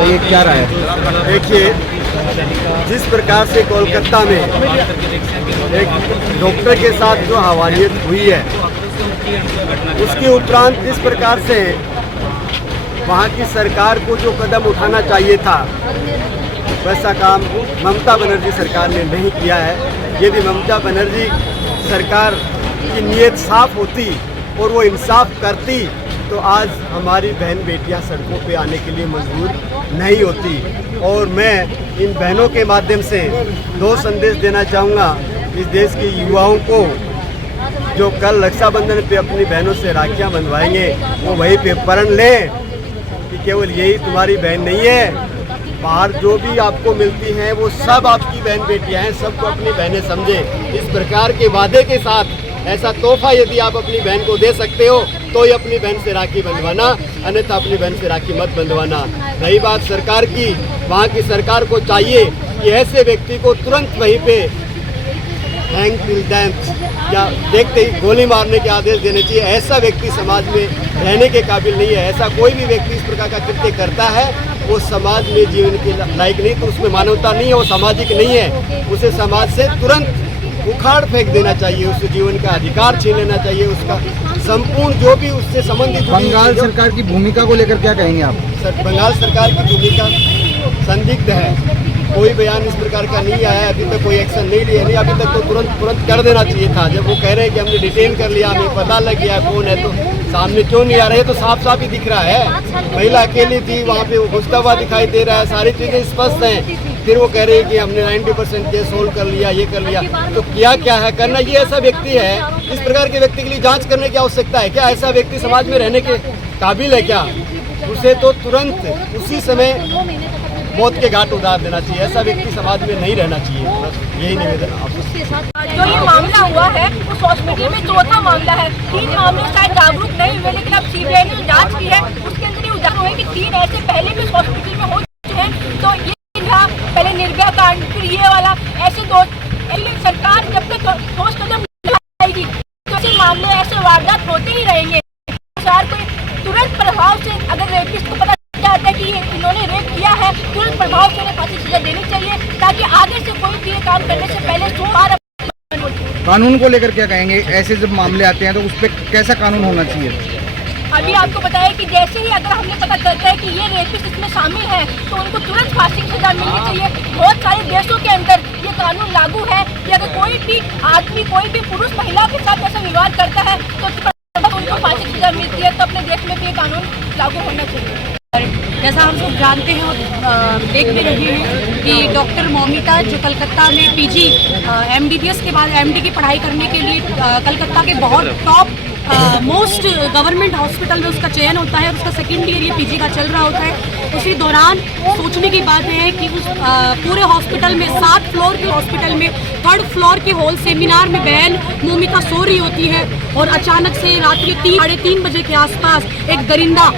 बताइए क्या राय है। देखिए, जिस प्रकार से कोलकाता में एक डॉक्टर के साथ जो हवानियत हुई है, उसके उपरांत जिस प्रकार से वहाँ की सरकार को जो कदम उठाना चाहिए था, वैसा काम ममता बनर्जी सरकार ने नहीं किया है। यदि ममता बनर्जी सरकार की नीयत साफ होती और वो इंसाफ करती तो आज हमारी बहन बेटियां सड़कों पे आने के लिए मजबूर नहीं होती। और मैं इन बहनों के माध्यम से दो संदेश देना चाहूँगा इस देश के युवाओं को, जो कल रक्षाबंधन पे अपनी बहनों से राखियाँ बंधवाएंगे वो वहीं पे प्रण लें कि केवल यही तुम्हारी बहन नहीं है, बाहर जो भी आपको मिलती हैं वो सब आपकी बहन बेटियां हैं, सबको अपनी बहनें समझें। इस प्रकार के वादे के साथ ऐसा तोहफा यदि आप अपनी बहन को दे सकते हो तो ही अपनी बहन से राखी बंधवाना, अन्यथा अपनी बहन से राखी मत बंधवाना। रही बात सरकार की, वहाँ की सरकार को चाहिए कि ऐसे व्यक्ति को तुरंत वहीं पे हैंग टिल डेथ या देखते ही गोली मारने के आदेश देने चाहिए। ऐसा व्यक्ति समाज में रहने के काबिल नहीं है। ऐसा कोई भी व्यक्ति इस प्रकार का कृत्य करता है वो समाज में जीवन के लायक नहीं, तो उसमें मानवता नहीं है, वो सामाजिक नहीं है। उसे समाज से तुरंत उखाड़ फेंक देना चाहिए, उसके जीवन का अधिकार छीन लेना चाहिए, उसका संपूर्ण जो भी उससे संबंधित। बंगाल सरकार की भूमिका को लेकर क्या कहेंगे आप। बंगाल सरकार की भूमिका संदिग्ध है, कोई बयान इस प्रकार का नहीं आया है, अभी तक कोई एक्शन नहीं लिया। नहीं, अभी तक तो तुरंत कर देना चाहिए था। जब वो कह रहे हैं कि हमने डिटेन कर लिया, हमें पता लग गया कौन है, तो सामने क्यों नहीं आ रहे? तो साफ साफ ही दिख रहा है, महिला अकेली थी वहाँ पे, वो घुसता हुआ दिखाई दे रहा है, सारी चीज़ें स्पष्ट हैं। फिर वो कह रहे हैं कि हमने 90% केस सोल्व कर लिया, ये कर लिया। तो किया क्या है करना? ये ऐसा व्यक्ति है, इस प्रकार के व्यक्ति के लिए जाँच करने की आवश्यकता है क्या? ऐसा व्यक्ति समाज में रहने के काबिल है क्या? उसे तो तुरंत उसी समय मौत के घाट उतार देना चाहिए। ऐसा व्यक्ति समाज में नहीं रहना चाहिए। यही निवेदन आपसे। जो ये मामला हुआ है उस हॉस्पिटल में चौथा मामला है। 3 मामले शायद जागरूक नहीं हुए, लेकिन अब सीबीआई ने जांच की है, उसके अंदर ये उजागर हुआ है कि 3 ऐसे पहले भी उस हॉस्पिटल में हो चुके हैं। तो ये था पहले निर्भया कांड, फिर ये वाला, ऐसे दो। सरकार जब तक ठोस कदम नहीं उठाएगी तो ऐसे मामले, ऐसे वारदात होते ही रहेंगे। सरकार को तुरंत प्रभाव से, अगर रेपिस्ट को पता चाहता है कि इन्होंने रेप किया है, तुरंत प्रभाव से फांसी सजा देनी चाहिए, ताकि आगे से कोई भी काम करने से पहले सुधार। कानून को लेकर क्या कहेंगे, ऐसे जब मामले आते हैं तो उस पर कैसा कानून होना चाहिए। अभी आपको बताया कि जैसे ही अगर हमें पता चलता है कि ये रेपिस्ट इसमें शामिल है तो उनको तुरंत फांसी की सजा मिलनी चाहिए। बहुत सारे देशों के अंदर ये कानून लागू है कि अगर कोई भी आदमी, कोई भी पुरुष महिला के साथ ऐसा व्यवहार करता है तो उनको फांसी की सजा मिलती है। तो अपने देश में भी ये कानून लागू होना चाहिए। जैसा हम सब जानते हैं और देख भी रहे हैं कि डॉक्टर मौमिता जो कलकत्ता में पीजी एमबीबीएस के बाद एमडी की पढ़ाई करने के लिए कलकत्ता के बहुत टॉप मोस्ट गवर्नमेंट हॉस्पिटल में उसका चयन होता है और उसका सेकेंड ईयर ये पीजी का चल रहा होता है। उसी दौरान सोचने की बात है कि उस पूरे हॉस्पिटल में 7 फ्लोर के हॉस्पिटल में 3rd फ्लोर के हॉल सेमिनार में बहन मौमिता सो रही होती है और अचानक से रात्रि 3-3:30 बजे के आसपास एक दरिंदा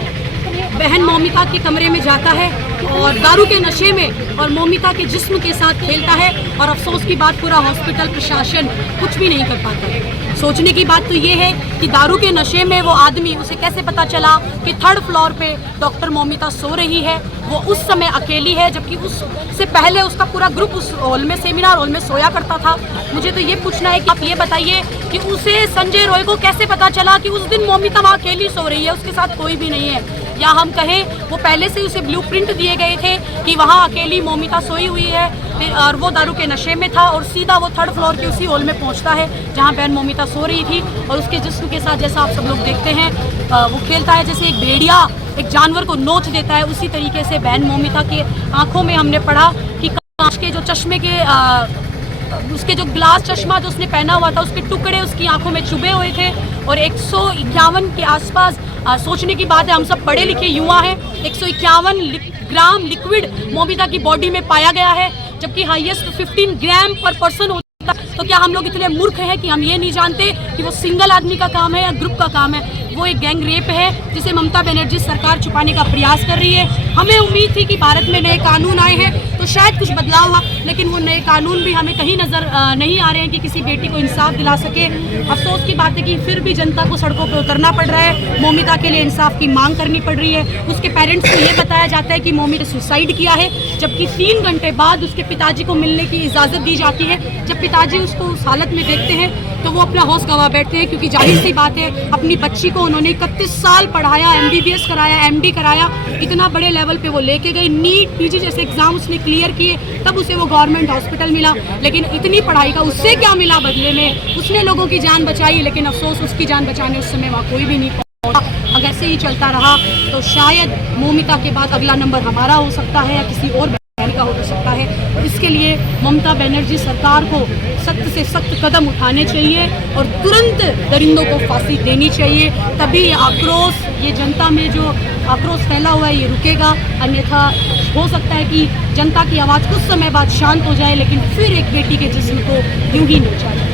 बहन मौमिता के कमरे में जाता है और दारू के नशे में और मौमिता के जिस्म के साथ खेलता है। और अफसोस की बात, पूरा हॉस्पिटल प्रशासन कुछ भी नहीं कर पाता है। सोचने की बात तो ये है कि दारू के नशे में वो आदमी, उसे कैसे पता चला कि 3rd फ्लोर पे डॉक्टर मौमिता सो रही है। वो उस समय अकेली है, जबकि उससे पहले उसका पूरा ग्रुप उस हॉल में, सेमिनार हॉल में सोया करता था। मुझे तो ये पूछना है कि आप ये बताइए कि उसे, संजय रॉय को कैसे पता चला कि उस दिन मौमिता वहाँ अकेली सो रही है, उसके साथ कोई भी नहीं है। या हम कहें वो पहले से उसे ब्लूप्रिंट दिए गए थे कि वहाँ अकेली मौमिता सोई हुई है और वो दारू के नशे में था और सीधा वो 3rd फ्लोर के उसी हॉल में पहुँचता है जहाँ बहन मौमिता सो रही थी। और उसके जिस्म के साथ, जैसा आप सब लोग देखते हैं, वो खेलता है जैसे एक भेड़िया एक जानवर को नोच देता है। उसी तरीके से बहन मौमिता के आँखों में हमने पढ़ा कि कांच के जो चश्मे के उसके जो ग्लास चश्मा जो उसने पहना हुआ था उसके टुकड़े उसकी आंखों में चुभे हुए थे। और 151 के आसपास, सोचने की बात है, हम सब पढ़े लिखे युवा हैं, 151 ग्राम लिक्विड मौमिता की बॉडी में पाया गया है, जबकि हाईएस्ट 15 ग्राम पर पर्सन होता। तो क्या हम लोग इतने मूर्ख हैं कि हम ये नहीं जानते कि वो सिंगल आदमी का काम है या ग्रुप का काम है? वो एक गैंग रेप है जिसे ममता बनर्जी सरकार छुपाने का प्रयास कर रही है। हमें उम्मीद थी कि भारत में नए कानून आए हैं तो तो शायद कुछ बदलाव हुआ, लेकिन वो नए कानून भी हमें कहीं नज़र नहीं आ रहे हैं कि किसी बेटी को इंसाफ दिला सके। अफसोस की बात है कि फिर भी जनता को सड़कों पर उतरना पड़ रहा है, मोमिता के लिए इंसाफ की मांग करनी पड़ रही है। उसके पेरेंट्स को ये बताया जाता है कि मोमिता सुसाइड किया है, जबकि 3 घंटे बाद उसके पिताजी को मिलने की इजाज़त दी जाती है। जब पिताजी उसको उस हालत में देखते हैं तो वो अपना होश गंवा बैठते हैं, क्योंकि जाहिर सी बात है अपनी बच्ची को उन्होंने 31 साल पढ़ाया, MBBS कराया, MD कराया, इतना बड़े लेवल पे वो लेके गए, नीट PG जैसे एग्जाम उसने क्लियर किए, तब उसे वो गवर्नमेंट हॉस्पिटल मिला। लेकिन इतनी पढ़ाई का उससे क्या मिला बदले में? उसने लोगों की जान बचाई, लेकिन अफसोस उसकी जान बचाने उस समय वहाँ कोई भी नहीं पहुँचा। अगर ऐसे ही चलता रहा तो शायद मोमिता के बाद अगला नंबर हमारा हो सकता है या किसी और का हो सकता है। तो इसके लिए ममता बनर्जी सरकार को सख्त से सख्त कदम उठाने चाहिए और तुरंत दरिंदों को फांसी देनी चाहिए, तभी ये आक्रोश, ये जनता में जो आक्रोश फैला हुआ है ये रुकेगा। अन्यथा हो सकता है कि जनता की आवाज़ कुछ समय बाद शांत हो जाए, लेकिन फिर एक बेटी के जिस्म को यूं ही नोचा जाए।